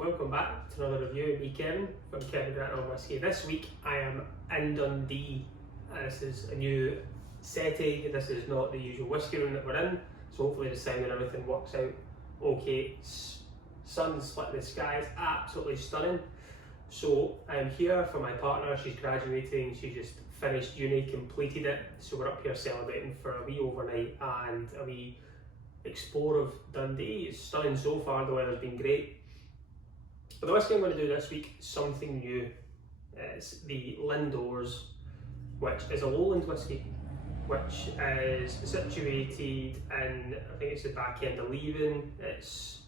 welcome back to another review of me, Kevin, from Kevin Grant on Whisky. This week I am in Dundee. This is a new setting. This is not the usual whisky room that we're in, so hopefully the sound and everything works out okay. Sun split the sky, it's absolutely stunning. So I'm here for my partner. She's graduating, she just finished uni, completed it, so we're up here celebrating for a wee overnight and a wee explore of Dundee. It's stunning so far, the weather's been great. But the whisky I'm going to do this week is something new. It's the Lindores, which is a Lowland whisky, which is situated in, I think it's the back end of Lowland. It's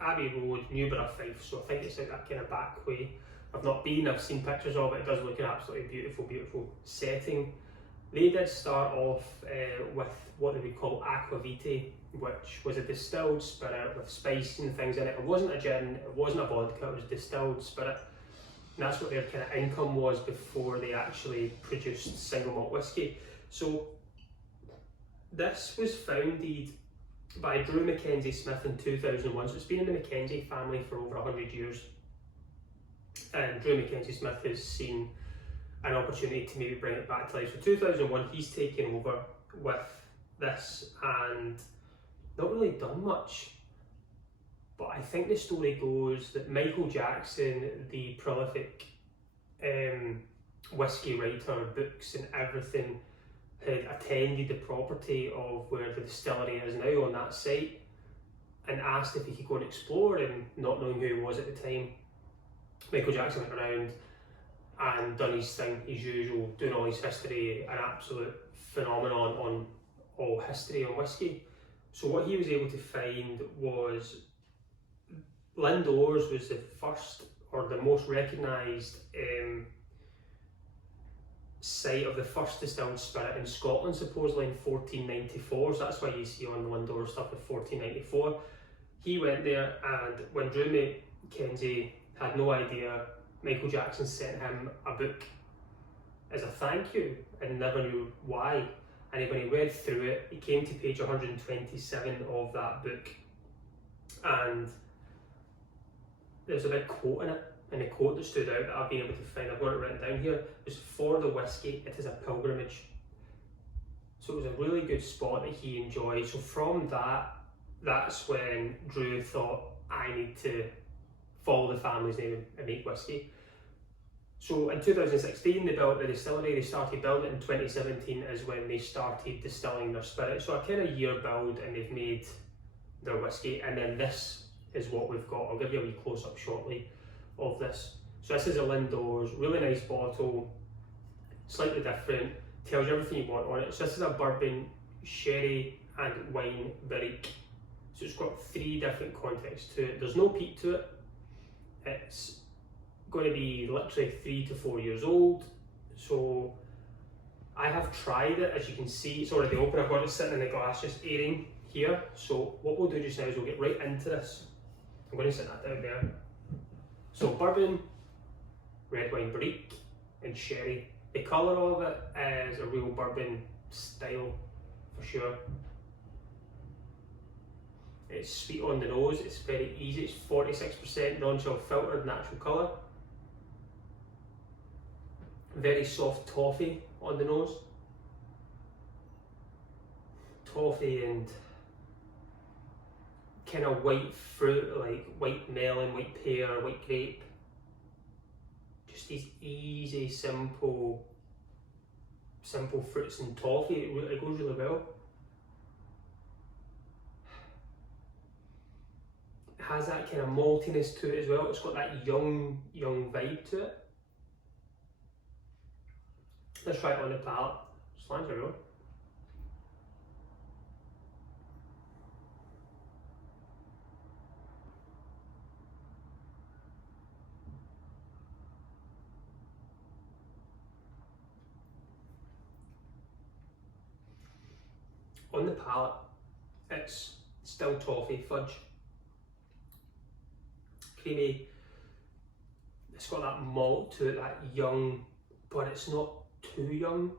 Abbey Road, Newborough, Fife, so I think it's like that kind of back way. I've not been, I've seen pictures of it. It does look an absolutely beautiful, beautiful setting. They did start off with what they would call aquavite, which was a distilled spirit with spice and things in it. It wasn't a gin, it wasn't a vodka, it was distilled spirit. And that's what their kind of income was before they actually produced single malt whisky. So this was founded by Drew Mackenzie Smith in 2001. So it's been in the Mackenzie family for over 100 years. And Drew Mackenzie Smith has seen an opportunity to maybe bring it back to life. So 2001, he's taken over with this and not really done much. But I think the story goes that Michael Jackson, the prolific whiskey writer, books and everything, had attended the property of where the distillery is now on that site and asked if he could go and explore, and not knowing who he was at the time, Michael Jackson went around and done his thing, his usual, doing all his history, an absolute phenomenon on all history on whiskey. So what he was able to find was Lindores was the first or the most recognised site of the first distilled spirit in Scotland, supposedly in 1494. So that's why you see on the Lindores stuff with 1494. He went there, and when Drew Mackenzie had no idea, Michael Jackson sent him a book as a thank you and never knew why. And when he read through it, he came to page 127 of that book, and there's a big quote in it, and the quote that stood out that I've been able to find, I've got it written down here, was "For the whiskey, it is a pilgrimage." So it was a really good spot that he enjoyed. So from that, that's when Drew thought, I need to follow the family's name and make whiskey. So in 2016 they built the distillery. They started building it in 2017 is when they started distilling their spirit. So a kind of year build and they've made their whiskey, and then this is what we've got. I'll give you a wee close up shortly of this. So this is a Lindores, really nice bottle, slightly different, tells you everything you want on it. So this is a bourbon, sherry and wine barrique. So it's got 3 different contexts to it. There's no peat to it. It's going to be literally 3 to 4 years old. So I have tried it, as you can see, it's already open. I've got it sitting in the glass, just airing here. So what we'll do just now is we'll get right into this. I'm going to set that down there. So bourbon, red wine barrique and sherry. The colour of it is a real bourbon style for sure. It's sweet on the nose, it's very easy, it's 46% non-chill filtered natural colour. Very soft toffee on the nose. Toffee and kind of white fruit, like white melon, white pear, white grape. Just these easy, simple fruits and toffee. It goes really well. It has that kind of maltiness to it as well. It's got that young vibe to it. Let's try it on the palate. Slant everyone. On the palate, it's still toffee, fudge, creamy. It's got that malt to it, that young, but it's not too young.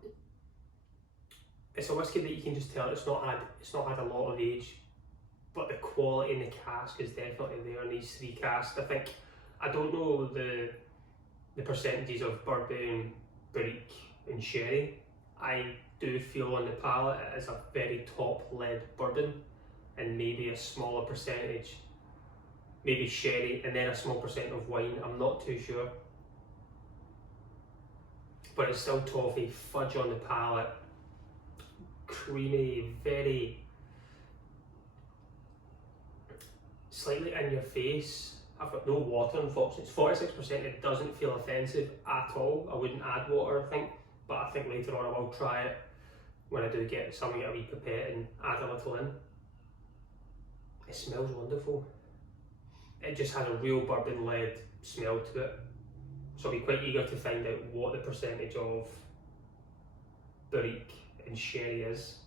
It's a whiskey that you can just tell it's not had a lot of age. but the quality in the cask is definitely there in these 3 casks. I don't know the percentages of bourbon, barrique and sherry. I do feel on the palate it is a very top led bourbon, and maybe a smaller percentage, maybe sherry, and then a small percent of wine. I'm not too sure. But it's still toffee, fudge on the palate, creamy, very slightly in your face. I've got no water, unfortunately. It's 46%, it doesn't feel offensive at all. I wouldn't add water, I think, but I think later on I will try it when I do get something, a wee pipette, and add a little in. It smells wonderful. It just has a real bourbon-led smell to it. So I'll be quite eager to find out what the percentage of barrique and sherry is.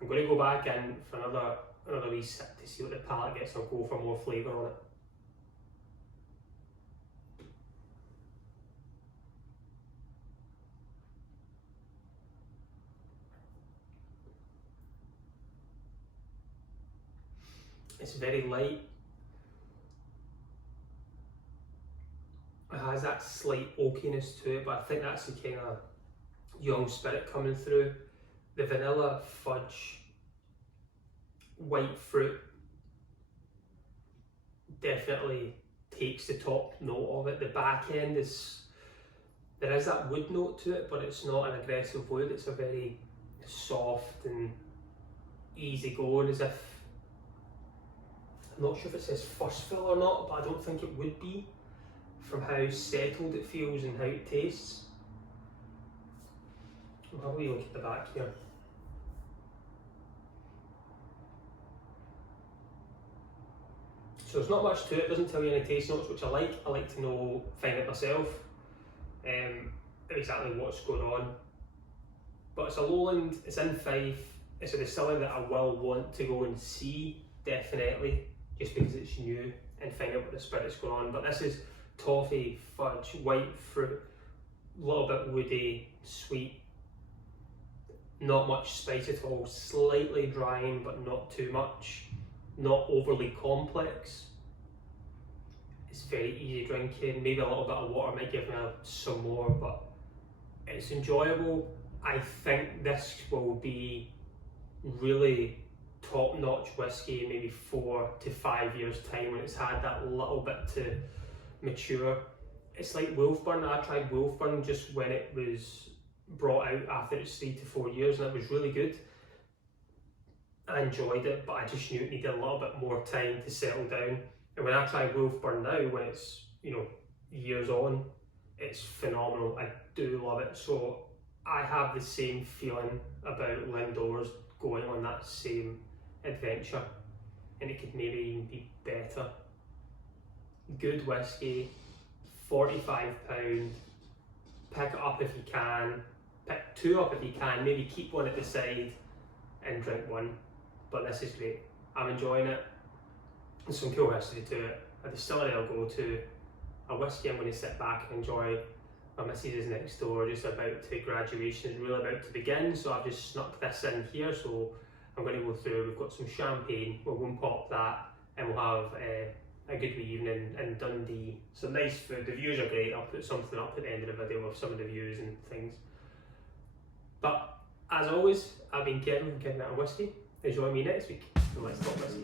I'm going to go back in for another wee sip to see what the palate gets. I'll go for more flavour on it. It's very light. It has that slight oakiness to it, but I think that's the kind of young spirit coming through. The vanilla, fudge, white fruit definitely takes the top note of it. The back end there is that wood note to it, but it's not an aggressive wood. It's a very soft and easy going, as if, I'm not sure if it says first fill or not, but I don't think it would be, from how settled it feels and how it tastes. I'll have a wee look at the back here. So there's not much to it, doesn't tell you any taste notes, which I like. I like to know, find it myself, exactly what's going on. But it's a Lowland, it's in Fife, it's a distillery that I will want to go and see, definitely, just because it's new, and find out what the spirit's going on. But this is toffee, fudge, white fruit, a little bit woody, sweet, not much spice at all, slightly drying but not too much, not overly complex. It's very easy drinking, maybe a little bit of water might give me some more, but it's enjoyable. I think this will be really top-notch whiskey in maybe 4 to 5 years time, when it's had that little bit to mature. It's like Wolfburn. I tried Wolfburn just when it was brought out after its 3 to 4 years, and it was really good. I enjoyed it, but I just knew it needed a little bit more time to settle down. And when I try Wolfburn now, when it's, you know, years on, it's phenomenal. I do love it. So I have the same feeling about Lindores, going on that same adventure, and it could maybe even be better. Good whiskey, £45. Pick it up if you can, pick 2 up if you can, maybe keep 1 at the side and drink 1. But this is great. I'm enjoying it. There's some cool history to it. A distillery I'll go to, a whiskey I'm going to sit back and enjoy. My missus is next door, just about to, graduation is really about to begin, so I've just snuck this in here. So I'm going to go through, we've got some champagne, we'll go and pop that, and we'll have a good wee evening in Dundee. Some nice food, the views are great. I'll put something up at the end of the video of some of the views and things. But as always, I've been Kevin from Kevin Out on Whiskey. Join me next week and let's talk whiskey.